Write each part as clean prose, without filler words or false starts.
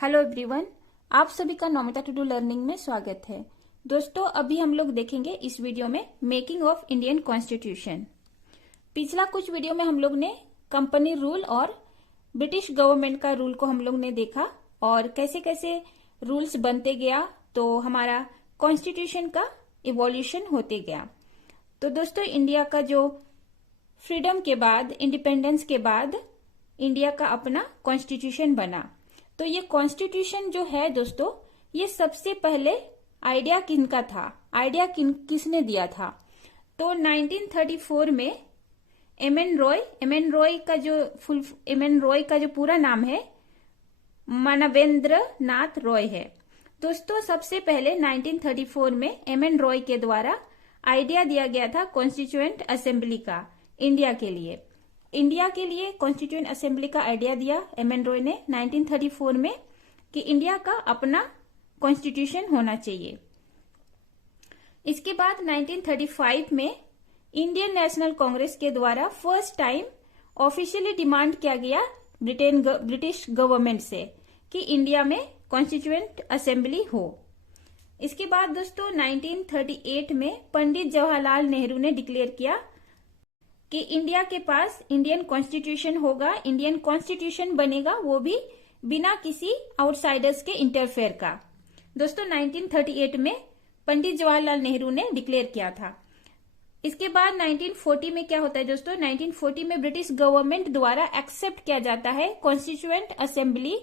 Hello everyone, आप सभी का नोमिता टू डू लर्निंग में स्वागत है। दोस्तों, अभी हम लोग देखेंगे इस वीडियो में मेकिंग ऑफ इंडियन कॉन्स्टिट्यूशन। पिछला कुछ वीडियो में हम लोग ने कंपनी रूल और ब्रिटिश गवर्नमेंट का रूल को हम लोग ने देखा और कैसे कैसे रूल्स बनते गया तो हमारा कॉन्स्टिट्यूशन का इवोल्यूशन होते गया। तो दोस्तों, इंडिया का जो फ्रीडम के बाद, इंडिपेंडेंस के बाद इंडिया का अपना कॉन्स्टिट्यूशन बना। तो ये कॉन्स्टिट्यूशन जो है दोस्तों, ये सबसे पहले आइडिया किनका था, किसने दिया था? तो 1934 में एम एन रॉय का जो पूरा नाम है मानवेंद्र नाथ रॉय है। दोस्तों, सबसे पहले 1934 में एम एन रॉय के द्वारा आइडिया दिया गया था कॉन्स्टिट्यूएंट असेंबली का इंडिया के लिए कॉन्स्टिट्यूएंट असेंबली का आइडिया दिया एम एन रॉय ने 1934 में कि इंडिया का अपना कॉन्स्टिट्यूशन होना चाहिए। इसके बाद 1935 में इंडियन नेशनल कांग्रेस के द्वारा फर्स्ट टाइम ऑफिशियली डिमांड किया गया ब्रिटिश गवर्नमेंट से कि इंडिया में कॉन्स्टिट्यूएंट असेंबली हो। इसके बाद दोस्तों 1938 में पंडित जवाहरलाल नेहरू ने डिक्लेयर किया कि इंडिया के पास इंडियन कॉन्स्टिट्यूशन होगा, इंडियन कॉन्स्टिट्यूशन बनेगा, वो भी बिना किसी आउटसाइडर्स के इंटरफेयर का। दोस्तों 1938 में पंडित जवाहरलाल नेहरू ने डिक्लेयर किया था। इसके बाद 1940 में क्या होता है दोस्तों, 1940 में ब्रिटिश गवर्नमेंट द्वारा एक्सेप्ट किया जाता है कॉन्स्टिट्यूएंट असेंबली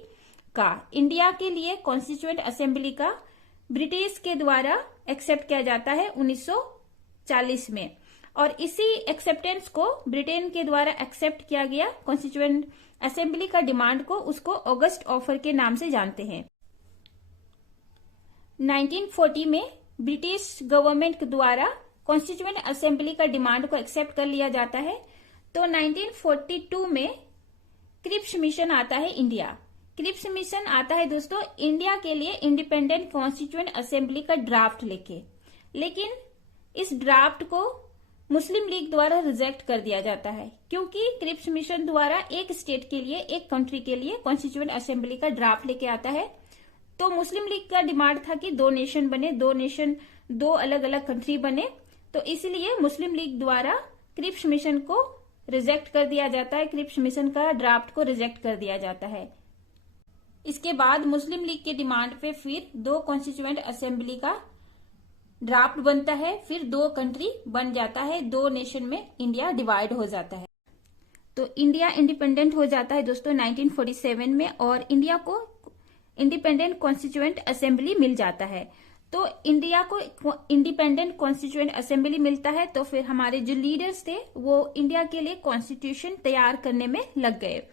का। इंडिया के लिए कॉन्स्टिट्यूएंट असेंबली का ब्रिटिश के द्वारा एक्सेप्ट किया जाता है 1940 में, और इसी एक्सेप्टेंस को ब्रिटेन के द्वारा एक्सेप्ट किया गया कॉन्स्टिट्यूएंट असेंबली का डिमांड को, उसको ऑगस्ट ऑफर के नाम से जानते हैं। 1940 में ब्रिटिश गवर्नमेंट द्वारा कॉन्स्टिट्यूएंट असेंबली का डिमांड को एक्सेप्ट कर लिया जाता है। तो 1942 में क्रिप्स मिशन आता है क्रिप्स मिशन आता है दोस्तों इंडिया के लिए इंडिपेंडेंट कॉन्स्टिट्यूएंट असेंबली का ड्राफ्ट लेके, लेकिन इस ड्राफ्ट को मुस्लिम लीग द्वारा रिजेक्ट कर दिया जाता है, क्योंकि क्रिप्स मिशन द्वारा एक स्टेट के लिए, एक कंट्री के लिए कॉन्स्टिट्यूएंट असेंबली का ड्राफ्ट लेके आता है। तो मुस्लिम लीग का डिमांड था कि दो नेशन बने, दो अलग अलग कंट्री बने। तो इसलिए मुस्लिम लीग द्वारा क्रिप्स मिशन को रिजेक्ट कर दिया जाता है, क्रिप्स मिशन का ड्राफ्ट को रिजेक्ट कर दिया जाता है। इसके बाद मुस्लिम लीग के डिमांड पे फिर दो कॉन्स्टिट्यूएंट असेंबली का ड्राफ्ट बनता है, फिर दो कंट्री बन जाता है, दो नेशन में इंडिया डिवाइड हो जाता है। तो इंडिया इंडिपेंडेंट हो जाता है दोस्तों 1947 में, और इंडिया को इंडिपेंडेंट कॉन्स्टिट्यूएंट असेंबली मिल जाता है। तो इंडिया को इंडिपेंडेंट कॉन्स्टिट्यूएंट असेंबली मिलता है, तो फिर हमारे जो लीडर्स थे वो इंडिया के लिए कॉन्स्टिट्यूशन तैयार करने में लग गए।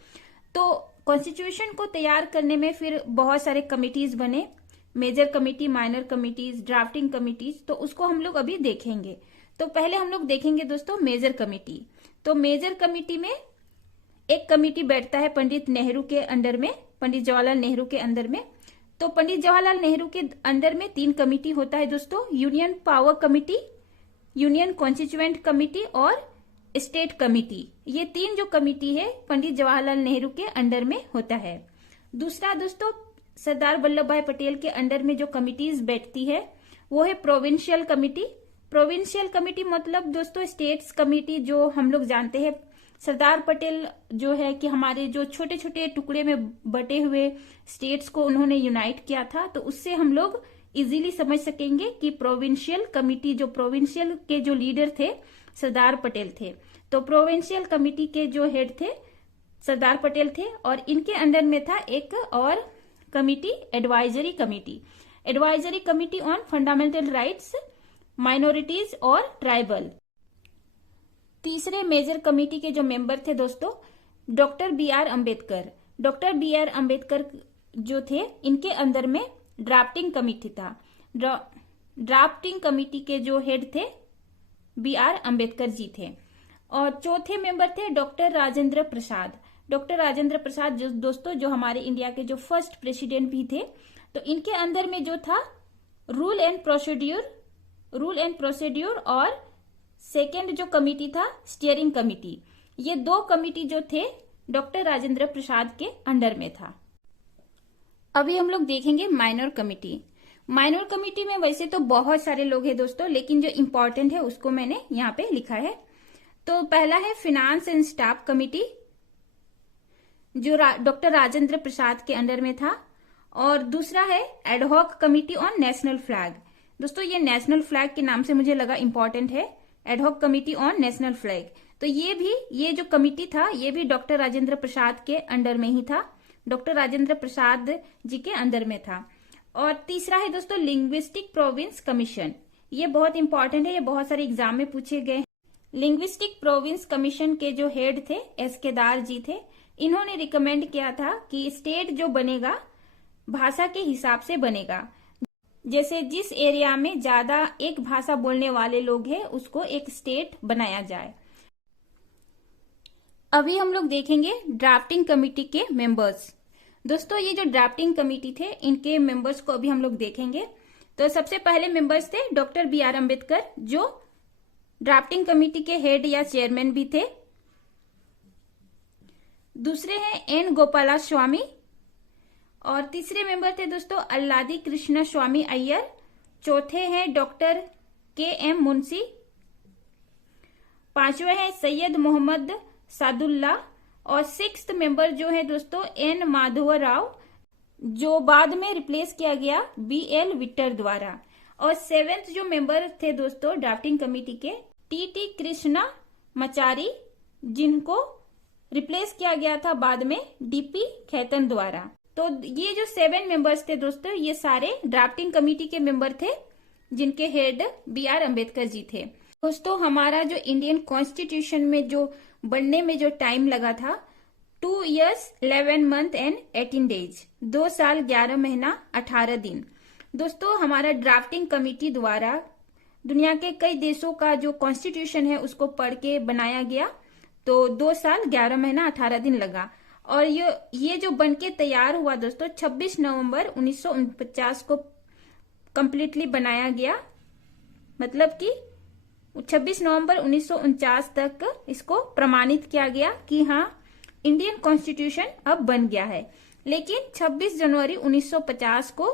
तो कॉन्स्टिट्यूशन को तैयार करने में फिर बहुत सारे कमिटीज बने, major committee, minor committees, drafting committees. तो उसको हम लोग अभी देखेंगे। तो पहले हम लोग देखेंगे दोस्तों मेजर कमिटी। तो मेजर कमिटी में एक कमिटी बैठता है पंडित नेहरू के अंडर में, पंडित जवाहरलाल नेहरू के अंदर में। तो पंडित जवाहरलाल नेहरू के अंडर में 3 कमिटी होता है दोस्तों, union power committee, union constituent committee और स्टेट कमिटी। ये 3 जो कमिटी है पंडित जवाहरलाल नेहरू के अंडर में होता है। दूसरा दोस्तों, सरदार वल्लभ भाई पटेल के अंडर में जो कमिटीज बैठती है वो है प्रोविंशियल कमिटी। प्रोविंशियल कमिटी मतलब दोस्तों स्टेट्स कमिटी, जो हम लोग जानते हैं सरदार पटेल जो है कि हमारे जो छोटे छोटे टुकड़े में बटे हुए स्टेट्स को उन्होंने यूनाइट किया था। तो उससे हम लोग इजीली समझ सकेंगे कि प्रोविंशियल कमिटी, जो प्रोविंशियल के जो लीडर थे सरदार पटेल थे, तो प्रोविंशियल कमिटी के जो हेड थे सरदार पटेल थे, और इनके अंडर में था एक और committee, advisory committee on fundamental rights, minorities और ट्राइबल। तीसरे मेजर कमिटी के जो मेंबर थे दोस्तों डॉक्टर बी आर अम्बेडकर जो थे, इनके अंदर में ड्राफ्टिंग कमिटी था। ड्राफ्टिंग कमिटी के जो हेड थे बी आर अम्बेडकर जी थे। और चौथे मेंबर थे डॉक्टर राजेंद्र प्रसाद जो दोस्तों जो हमारे इंडिया के जो फर्स्ट प्रेसिडेंट भी थे। तो इनके अंदर में जो था रूल एंड प्रोसीड्यूर और सेकेंड जो कमिटी था स्टीयरिंग कमिटी। ये 2 कमिटी जो थे डॉक्टर राजेंद्र प्रसाद के अंडर में था। अभी हम लोग देखेंगे माइनर कमिटी। माइनर कमिटी में वैसे तो बहुत सारे लोग हैं दोस्तों, लेकिन जो इम्पोर्टेंट है उसको मैंने यहाँ पे लिखा है। तो पहला है फिनांस एंड स्टाफ कमिटी, जो डॉक्टर राजेंद्र प्रसाद के अंडर में था। और दूसरा है ad hoc committee on national flag. दोस्तों ये नेशनल फ्लैग के नाम से मुझे लगा इंपॉर्टेंट है, ad hoc committee on national flag. तो ये जो कमिटी था ये भी डॉक्टर राजेंद्र प्रसाद के अंडर में ही था, डॉक्टर राजेंद्र प्रसाद जी के अंडर में था। और तीसरा है दोस्तों लिंग्विस्टिक प्रोविंस कमीशन। ये बहुत इंपॉर्टेंट है, ये बहुत सारे एग्जाम में पूछे गए। लिंग्विस्टिक प्रोविंस कमीशन के जो हेड थे एस केदार जी थे। इन्होंने रिकमेंड किया था कि स्टेट जो बनेगा भाषा के हिसाब से बनेगा, जैसे जिस एरिया में ज्यादा एक भाषा बोलने वाले लोग हैं उसको एक स्टेट बनाया जाए। अभी हम लोग देखेंगे ड्राफ्टिंग कमिटी के मेंबर्स। दोस्तों ये जो ड्राफ्टिंग कमिटी थे इनके मेंबर्स को अभी हम लोग देखेंगे। तो सबसे पहले मेंबर्स थे डॉक्टर बी आर अम्बेडकर, जो ड्राफ्टिंग कमिटी के हेड या चेयरमैन भी थे। दूसरे हैं एन गोपाला स्वामी। और तीसरे मेंबर थे दोस्तों अल्लादी कृष्ण स्वामी अय्यर। चौथे हैं डॉक्टर के एम मुंशी। पांचवे हैं सैयद मोहम्मद सादुल्ला। और सिक्स्थ मेंबर जो है दोस्तों एन माधव राव, जो बाद में रिप्लेस किया गया बी एल विट्टर द्वारा। और सेवेंथ जो मेंबर थे दोस्तों ड्राफ्टिंग कमिटी के टी टी कृष्णा मचारी, जिनको रिप्लेस किया गया था बाद में डीपी खैतन द्वारा। तो ये जो 7 मेंबर्स थे दोस्तों ये सारे ड्राफ्टिंग कमिटी के मेंबर थे, जिनके head B are Ambedkar ji थे। दोस्तों हमारा जो इंडियन कॉन्स्टिट्यूशन में जो बनने में जो टाइम लगा था 2 years 11 month and 18 days, 2 साल 11 महीना 18 दिन। दोस्तों हमारा ड्राफ्टिंग कमिटी द्वारा दुनिया के कई देशों का जो कॉन्स्टिट्यूशन है उसको पढ़ के बनाया गया। तो 2 साल 11 महीना 18 दिन लगा। और ये जो बनके तैयार हुआ दोस्तों 26 नवंबर 1949 को कंप्लीटली बनाया गया। मतलब कि 26 नवंबर 1949 तक इसको प्रमाणित किया गया कि हाँ इंडियन कॉन्स्टिट्यूशन अब बन गया है। लेकिन 26 जनवरी 1950 को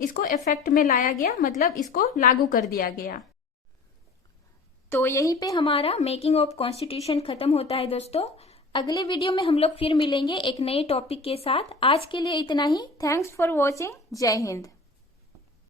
इसको इफेक्ट में लाया गया, मतलब इसको लागू कर दिया गया। तो यहीं पे हमारा मेकिंग ऑफ कॉन्स्टिट्यूशन खत्म होता है दोस्तों। अगले वीडियो में हम लोग फिर मिलेंगे एक नए टॉपिक के साथ। आज के लिए इतना ही। Thanks for watching. जय हिंद।